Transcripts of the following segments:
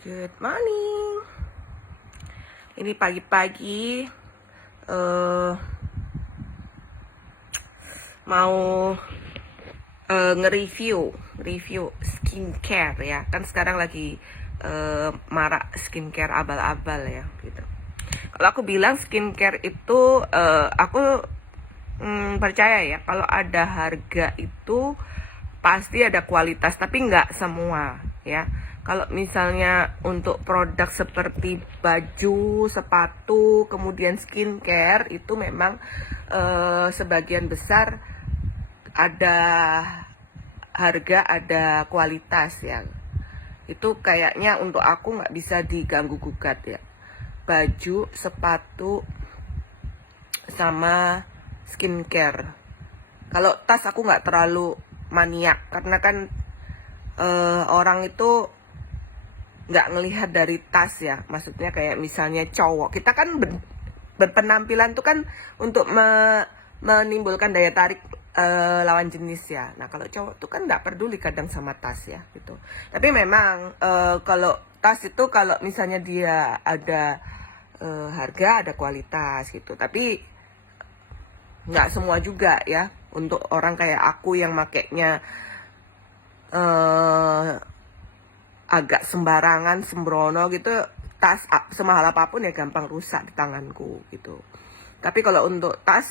Good morning. Ini pagi-pagi mau nge-review skincare ya. Kan sekarang lagi marak skincare abal-abal ya gitu. Kalau aku bilang skincare itu aku percaya ya, kalau ada harga itu pasti ada kualitas, tapi nggak semua ya. Kalau misalnya untuk produk seperti baju, sepatu, kemudian skincare itu memang sebagian besar ada harga, ada kualitas ya. Itu kayaknya untuk aku nggak bisa diganggu gugat ya. Baju, sepatu, sama skincare. Kalau tas aku nggak terlalu maniak, karena kan orang itu nggak ngelihat dari tas ya. Maksudnya kayak misalnya cowok, kita kan berpenampilan tuh kan untuk menimbulkan daya tarik lawan jenis ya. Nah kalau cowok tuh kan nggak peduli kadang sama tas ya gitu. Tapi memang kalau tas itu kalau misalnya dia ada harga, ada kualitas gitu. Tapi nggak semua juga ya. Untuk orang kayak aku yang makainya agak sembarangan, sembrono gitu, tas semahal apapun ya gampang rusak di tanganku gitu. Tapi kalau untuk tas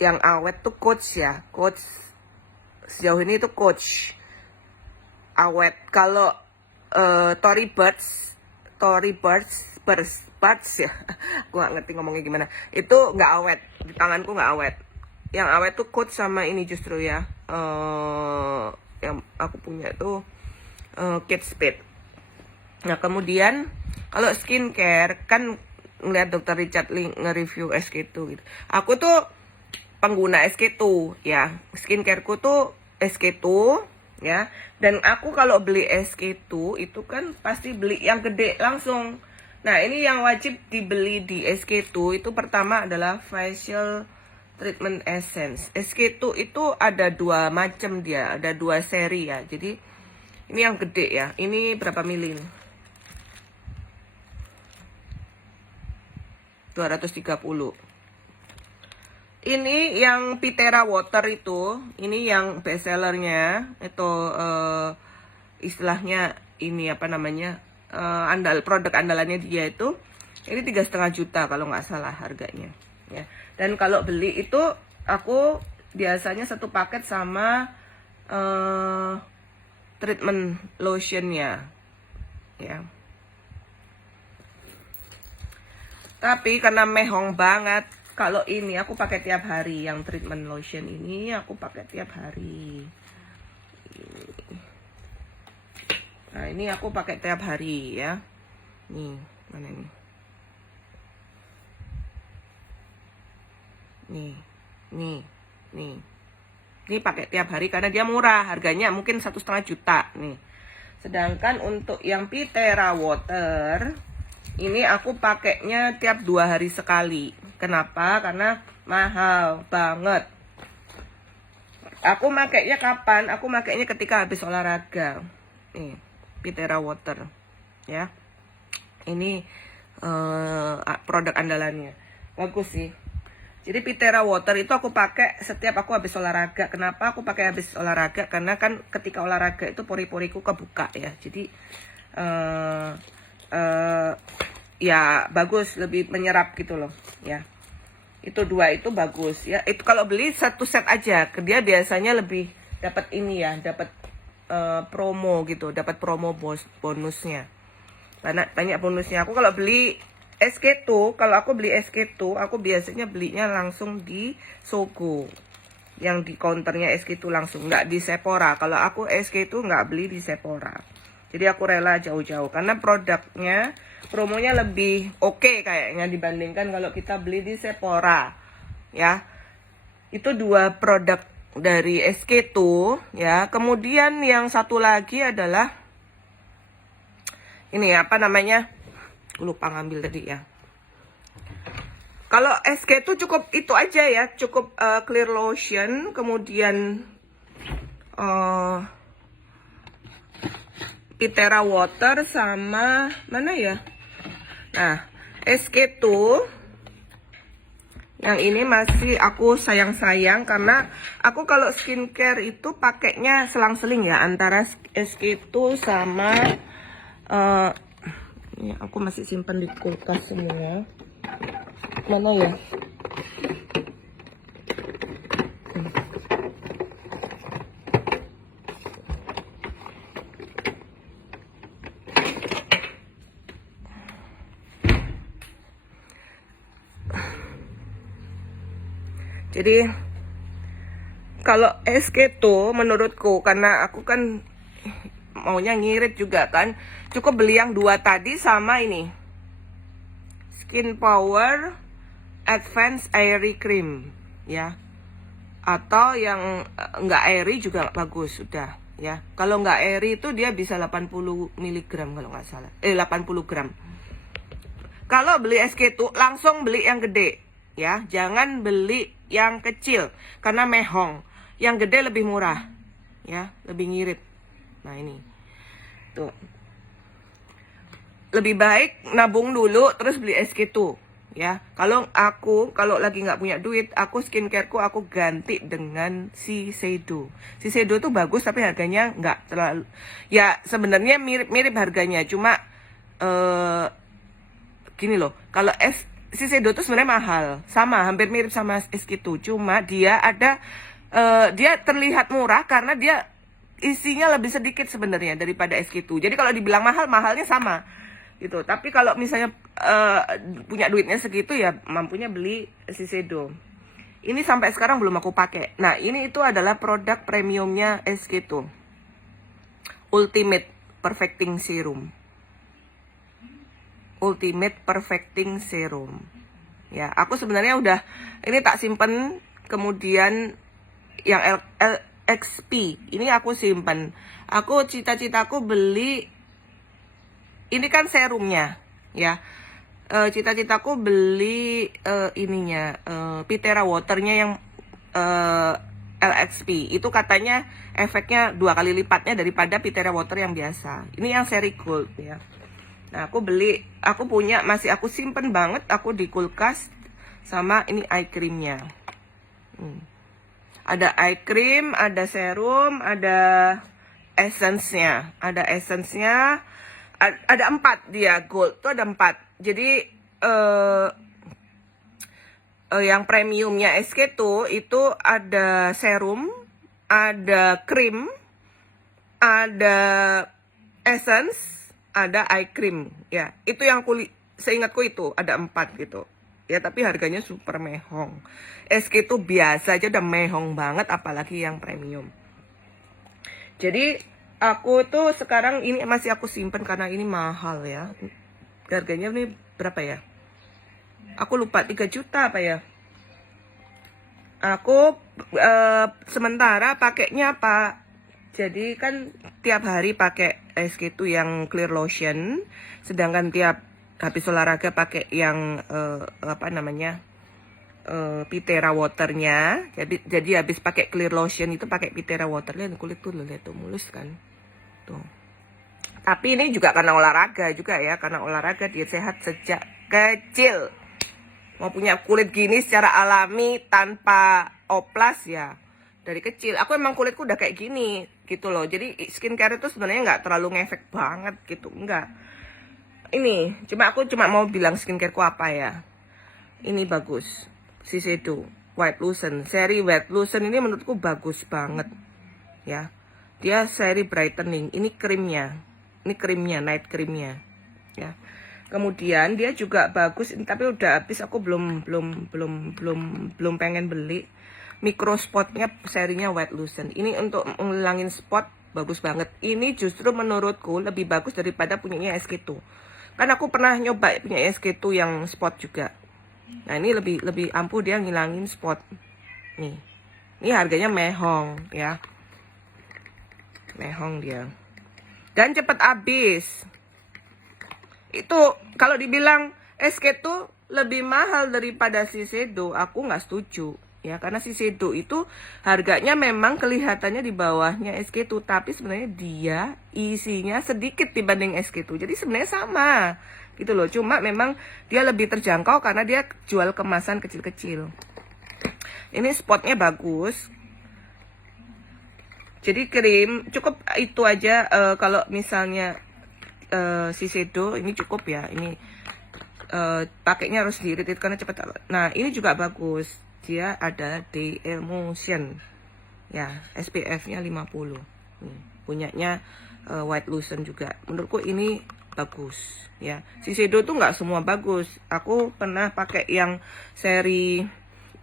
yang awet tuh Coach ya, Coach sejauh ini tuh Coach awet. Kalau Tory Burch ya, aku nggak ngerti ngomongnya gimana. Itu nggak awet, di tanganku nggak awet. Yang awet tuh Coach sama ini justru ya, yang aku punya tuh Kate Spade. Nah kemudian kalau skincare kan ngeliat Dr. Richard Lee nge-review SK2 gitu. Aku tuh pengguna SK2 ya. Skincareku tuh SK2 ya. Dan aku kalau beli SK2 itu kan pasti beli yang gede langsung. Nah ini yang wajib dibeli di SK2 itu pertama adalah facial treatment essence. SK2 itu ada dua macam dia, ada dua seri ya. Jadi ini yang gede ya. Ini berapa mili nih? 230. Ini yang Pitera Water itu, ini yang best sellernya. Itu istilahnya ini apa namanya? Produk andalannya dia itu. Ini 3,5 juta kalau nggak salah harganya. Ya. Dan kalau beli itu aku biasanya satu paket sama treatment lotionnya ya. Tapi karena mehong banget, kalau ini aku pakai tiap hari. Yang treatment lotion ini aku pakai tiap hari. Nah ini aku pakai tiap hari ya. Nih mana nih? Nih. Ini pakai tiap hari karena dia murah, harganya mungkin 1,5 juta nih. Sedangkan untuk yang Pitera Water ini aku pakainya tiap 2 hari sekali. Kenapa? Karena mahal banget. Aku makainya kapan? Aku makainya ketika habis olahraga. Nih, Pitera Water ya. Ini produk andalannya. Bagus sih. Jadi Pitera Water itu aku pakai setiap aku habis olahraga. Kenapa aku pakai habis olahraga? Karena kan ketika olahraga itu pori-poriku kebuka ya. Jadi ya bagus, lebih menyerap gitu loh ya. Itu dua itu bagus ya. Itu kalau beli satu set aja, dia biasanya lebih dapat ini ya, dapat promo gitu, dapat promo bonusnya. Banyak bonusnya. Aku kalau beli SK2, kalau aku beli SK2, aku biasanya belinya langsung di Sogo. Yang di counternya SK2 langsung, nggak di Sephora. Kalau aku SK2 nggak beli di Sephora. Jadi aku rela jauh-jauh karena produknya, promonya lebih oke kayaknya dibandingkan kalau kita beli di Sephora. Ya. Itu dua produk dari SK2 ya. Kemudian yang satu lagi adalah ini apa namanya? Lupa ngambil tadi ya. Kalau SK itu cukup itu aja ya, cukup clear lotion, kemudian Pitera Water sama mana ya? Nah, SK2 yang ini masih aku sayang-sayang karena aku kalau skincare itu pakainya selang-seling ya antara SK2 sama ini aku masih simpan di kulkas semua. Mana ya? Jadi kalau SK2 menurutku, karena aku kan maunya ngirit juga kan, cukup beli yang 2 tadi sama ini Skin Power Advanced Airy Cream ya, atau yang nggak airy juga bagus sudah ya. Kalau nggak airy itu dia bisa 80 mg kalau nggak salah, 80 gram. Kalau beli SK2 langsung beli yang gede ya, jangan beli yang kecil karena mehong. Yang gede lebih murah ya, lebih ngirit. Nah ini tuh, lebih baik nabung dulu terus beli SK2 ya. Kalau lagi nggak punya duit, aku skincareku aku ganti dengan Shiseido. Shiseido tuh bagus tapi harganya nggak terlalu, ya sebenarnya mirip-mirip harganya, cuma gini loh, kalau Shiseido tuh sebenarnya mahal, sama hampir mirip sama SK2, cuma dia ada dia terlihat murah karena dia isinya lebih sedikit sebenarnya daripada SK2. Jadi kalau dibilang mahal, mahalnya sama gitu. Tapi kalau misalnya punya duitnya segitu ya mampunya beli Shiseido. Ini sampai sekarang belum aku pakai. Nah, ini itu adalah produk premiumnya SK2. Ultimate Perfecting Serum. Ultimate Perfecting Serum. Ya, aku sebenarnya udah ini tak simpen, kemudian yang LXP ini aku simpen. Aku cita-citaku beli ini kan serumnya ya. Cita-citaku beli ininya Pitera Waternya yang LXP. Itu katanya efeknya 2 kali lipatnya daripada Pitera Water yang biasa. Ini yang seri gold ya. Nah, aku punya, masih aku simpen banget, aku di kulkas. Sama ini eye creamnya. Ada eye cream, ada serum, ada essence-nya. Ada 4 dia, gold tuh ada 4. Jadi yang premiumnya SK2 itu ada serum, ada krim, ada essence, ada eye cream ya. Itu yang seingatku itu ada 4 gitu ya, tapi harganya super mehong. SK2 biasa aja udah mehong banget, apalagi yang premium. Jadi aku tuh sekarang ini masih aku simpen karena ini mahal ya. Harganya ini berapa ya? Aku lupa, 3 juta apa ya. Aku sementara pakainya apa? Jadi kan tiap hari pakai SK2 yang clear lotion, sedangkan tiap habis olahraga pakai yang Pitera Waternya. Jadi habis pakai clear lotion itu pakai Pitera Waternya, kulit tuh lihat tuh mulus kan. Tuh. Tapi ini juga karena olahraga juga ya, karena olahraga dia sehat sejak kecil. Mau punya kulit gini secara alami tanpa oplas ya dari kecil. Aku emang kulitku udah kayak gini gitu loh. Jadi skincare itu sebenarnya nggak terlalu ngefek banget gitu, enggak. Ini aku cuma mau bilang skincareku apa ya. Ini bagus, Shiseido White Lotion. Seri White Lotion ini menurutku bagus banget ya. Dia seri brightening. Ini krimnya, night creamnya ya. Kemudian dia juga bagus, tapi udah habis, aku belum pengen beli. Micro spotnya serinya White Lotion. Ini untuk menghilangin spot bagus banget. Ini justru menurutku lebih bagus daripada punyanya SK2. Kan aku pernah nyoba punya SK2 yang spot juga. Nah, ini lebih ampuh dia ngilangin spot. Nih. Ini harganya mehong ya. Mehong dia. Dan cepet habis. Itu kalau dibilang SK2 lebih mahal daripada Shiseido, aku nggak setuju Ya, karena Shiseido itu harganya memang kelihatannya di bawahnya SK2, tapi sebenarnya dia isinya sedikit dibanding SK2. Jadi sebenarnya sama gitu loh. Cuma memang dia lebih terjangkau karena dia jual kemasan kecil-kecil. Ini spotnya bagus. Jadi krim cukup itu aja. Kalau misalnya Shiseido ini cukup ya. Ini pakainya harus di-irit karena cepat. Nah, ini juga bagus. Dia ada Day Emulsion. Ya, SPF-nya 50. Punyanya White Lotion juga. Menurutku ini bagus ya. Shiseido tuh nggak semua bagus. Aku pernah pakai yang seri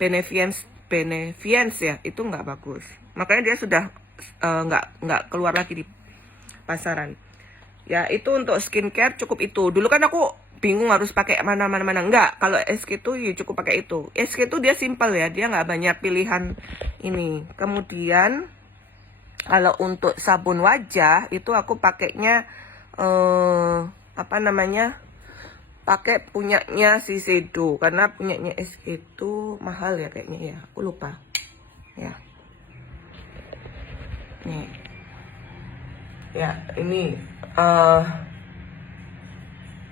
Benefiance ya, itu nggak bagus. Makanya dia sudah nggak keluar lagi di pasaran. Ya, itu untuk skincare cukup itu. Dulu kan aku bingung harus pakai mana. Enggak, kalau SK itu ya cukup pakai itu. SK itu dia simple ya, dia nggak banyak pilihan ini. Kemudian kalau untuk sabun wajah itu aku pakainya pakai punyanya Shiseido, karena punyanya SK itu mahal ya kayaknya ya, aku lupa ya. Nih ya, ini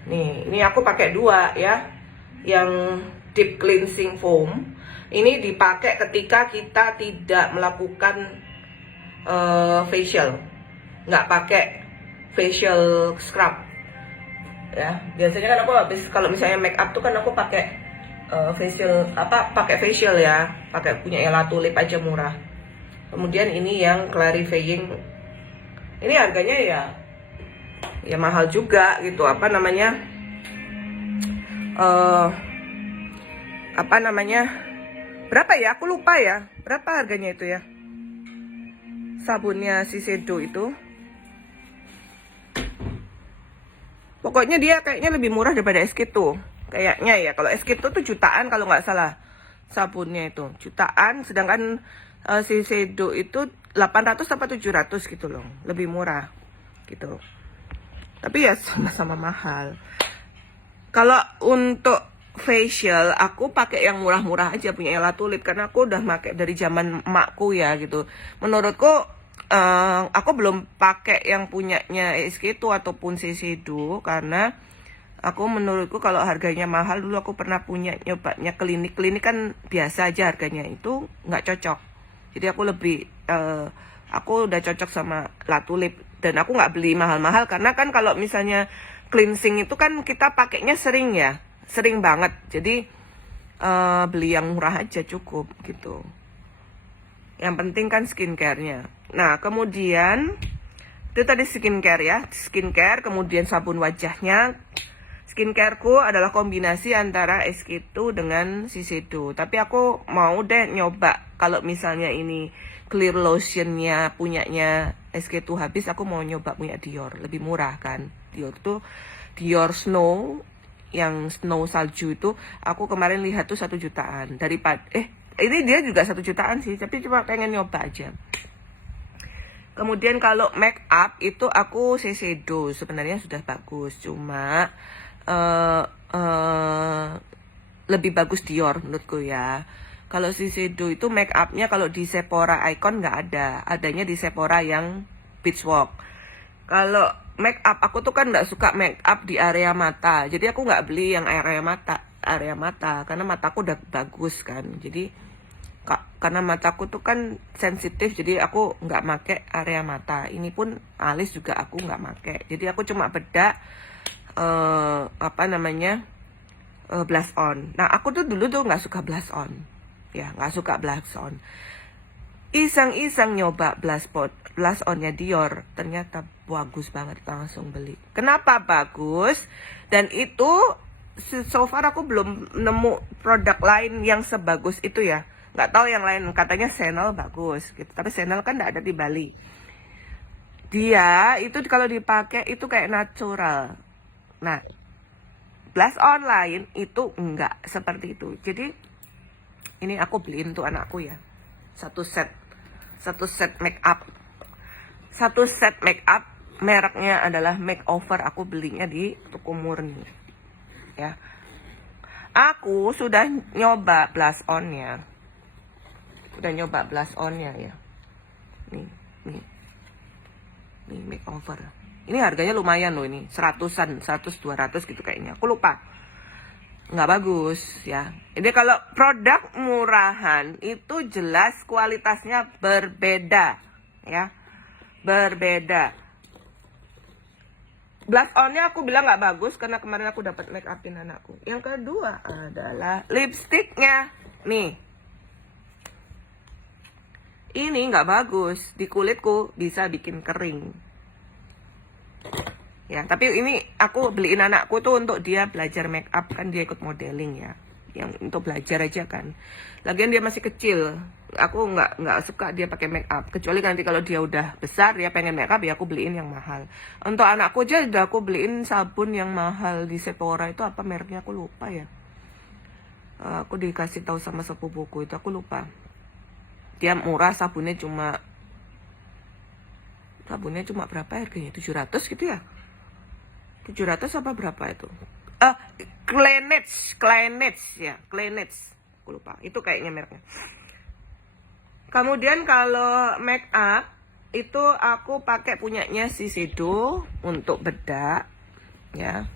ini aku pakai 2 ya, yang deep cleansing foam. Ini dipakai ketika kita tidak melakukan facial, nggak pakai facial scrub ya. Biasanya kan aku habis kalau misalnya make up tuh kan aku pakai pakai facial ya, pakai punya Ella Tulip aja murah. Kemudian ini yang clarifying, ini harganya ya mahal juga gitu. Berapa ya, aku lupa ya berapa harganya itu ya, sabunnya Shiseido itu. Pokoknya dia kayaknya lebih murah daripada SK tuh kayaknya ya. Kalau SK tuh jutaan kalau nggak salah, sabunnya itu jutaan, sedangkan Shiseido itu 800 atau 700 gitu loh, lebih murah gitu. Tapi ya sama-sama mahal. Kalau untuk facial aku pakai yang murah-murah aja, punya Ella Tulip, karena aku udah pakai dari zaman emakku ya gitu. Menurutku aku belum pakai yang punyanya SK2 ataupun Shiseido, karena menurutku kalau harganya mahal. Dulu aku pernah nyobanya klinik kan biasa aja harganya, itu nggak cocok. Jadi aku udah cocok sama La Tulip, dan aku nggak beli mahal-mahal, karena kan kalau misalnya cleansing itu kan kita pakainya sering banget. Jadi beli yang murah aja cukup gitu. Yang penting kan skincare-nya. Nah, kemudian itu tadi skincare, kemudian sabun wajahnya. Skincareku adalah kombinasi antara SK2 dengan Shiseido. Tapi aku mau deh nyoba, kalau misalnya ini clear lotionnya punyanya SK2 habis, aku mau nyoba punya Dior, lebih murah kan. Dior tuh Dior Snow, yang snow salju itu aku kemarin lihat tuh 1 jutaan. Daripada ini dia juga 1 jutaan sih, tapi cuma pengen nyoba aja. Kemudian kalau make up itu aku Shiseido sebenarnya sudah bagus, cuma lebih bagus Dior menurutku ya. Kalau Shiseido itu make upnya kalau di Sephora Icon nggak ada, adanya di Sephora yang Beach Walk. Kalau make up aku tuh kan nggak suka make up di area mata, jadi aku nggak beli yang area mata karena mataku udah bagus kan. Jadi karena mataku tuh kan sensitif, jadi aku nggak make area mata. Ini pun alis juga aku nggak make, jadi aku cuma bedak blush on. Nah, aku tuh dulu tuh nggak suka blush on ya, nggak suka blush on. Iseng-iseng nyoba blush onnya Dior, ternyata bagus banget, langsung beli. Kenapa bagus? Dan itu so far aku belum nemu produk lain yang sebagus itu ya. Nggak tahu yang lain, katanya Chanel bagus gitu, tapi Chanel kan nggak ada di Bali. Dia itu kalau dipakai itu kayak natural. Nah, blush on lain itu enggak seperti itu. Jadi ini aku beliin untuk anakku ya, satu set make up. Satu set make up, mereknya adalah Makeover. Aku belinya di Toko Murni ya. Aku sudah nyoba blush onnya, udah nyoba blush onnya ya. Nih, nih, nih makeover. Ini harganya lumayan loh ini, 100-an, 100-200 gitu kayaknya. Aku lupa. Nggak bagus ya. Ini kalau produk murahan itu jelas kualitasnya berbeda ya. Berbeda. Blush onnya aku bilang nggak bagus karena kemarin aku dapat make upin anakku. Yang kedua adalah lipstiknya. Nih. Ini nggak bagus. Di kulitku bisa bikin kering. Ya, tapi ini aku beliin anakku tuh untuk dia belajar make up, kan dia ikut modeling ya. Yang untuk belajar aja kan. Lagian dia masih kecil. Aku nggak suka dia pakai make up. Kecuali nanti kalau dia udah besar dia pengen make up ya aku beliin yang mahal. Untuk anakku aja udah aku beliin sabun yang mahal di Sephora, itu apa mereknya aku lupa ya. Aku dikasih tahu sama sepupuku itu aku lupa. Dia murah, sabunnya cuma berapa harganya? 700 gitu ya? 700 apa berapa itu? Kleenex ya, Kleenex. Aku lupa. Itu kayaknya mereknya. Kemudian kalau make up itu aku pakai punyanya Shiseido untuk bedak ya.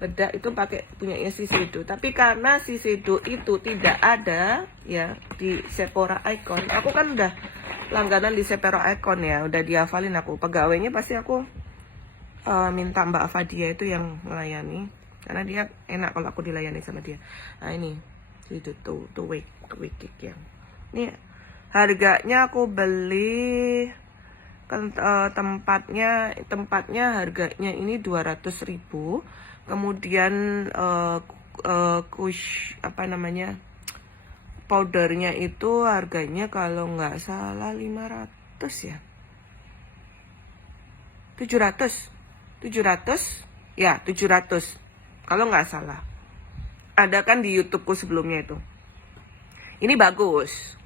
Bedak itu pakai punyanya Shiseido, tapi karena Shiseido itu tidak ada ya di Sephora Icon. Aku kan udah langganan di Sephora Icon ya, udah dihafalin aku. Pegawainya pasti aku minta Mbak Fadia itu yang melayani, karena dia enak kalau aku dilayani sama dia. Nah ini itu tuh wig yang ini harganya aku beli tempatnya harganya ini 200.000. Kemudian kush apa namanya powdernya itu harganya kalau nggak salah 500 ya, 700 ya, 700 kalau nggak salah. Ada kan di YouTubeku sebelumnya itu. Ini bagus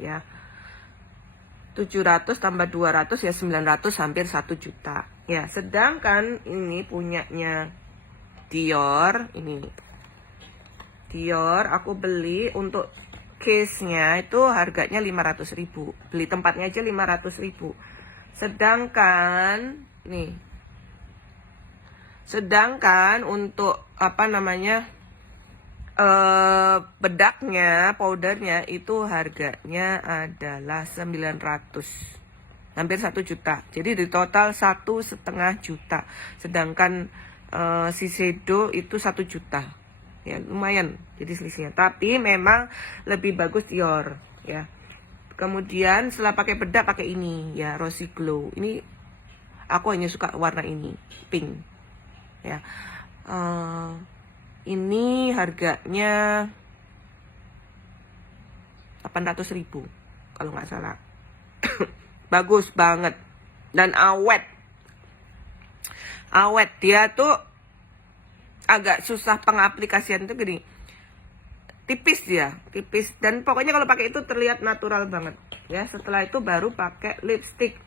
ya. 700 tambah 200 ya 900, hampir 1 juta. Ya, sedangkan ini punyanya Dior, ini. Dior aku beli untuk case-nya itu harganya 500.000. Beli tempatnya aja 500.000. Sedangkan nih. Sedangkan untuk apa namanya? Bedaknya, powdernya itu harganya adalah 900, hampir 1 juta. Jadi di total 1,5 juta. Sedangkan Shiseido itu 1 juta. Ya lumayan jadi selisihnya. Tapi memang lebih bagus Dior ya. Kemudian setelah pakai bedak pakai ini ya, Rosy Glow. Ini aku hanya suka warna ini, pink ya. Ini harganya 800.000 kalau nggak salah. Bagus banget dan awet. Dia tuh agak susah pengaplikasian tuh gini. Tipis dan pokoknya kalau pakai itu terlihat natural banget ya. Setelah itu baru pakai lipstick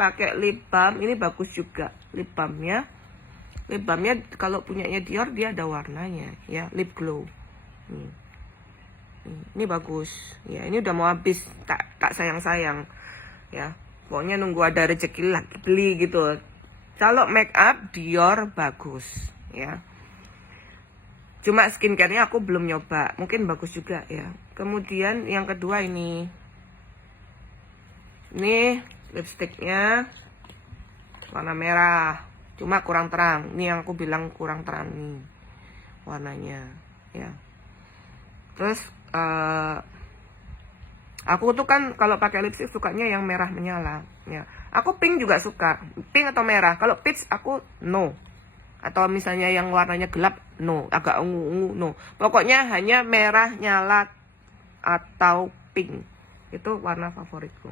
pakai lip balm. Ini bagus juga lip balmnya. Lip balmnya kalau punyanya Dior dia ada warnanya ya, lip glow. Ini bagus ya. Ini udah mau habis, tak sayang ya. Pokoknya nunggu ada rezeki lagi beli gitu. Kalau make up Dior bagus ya. Cuma skincare-nya aku belum nyoba, mungkin bagus juga ya. Kemudian yang kedua ini lipstiknya warna merah, cuma kurang terang. Ini yang aku bilang kurang terang nih warnanya ya. Terus aku tuh kan kalau pakai lipstik sukanya yang merah menyala ya. Aku pink juga suka, pink atau merah. Kalau peach aku no, atau misalnya yang warnanya gelap no, agak ungu no. Pokoknya hanya merah nyala atau pink, itu warna favoritku.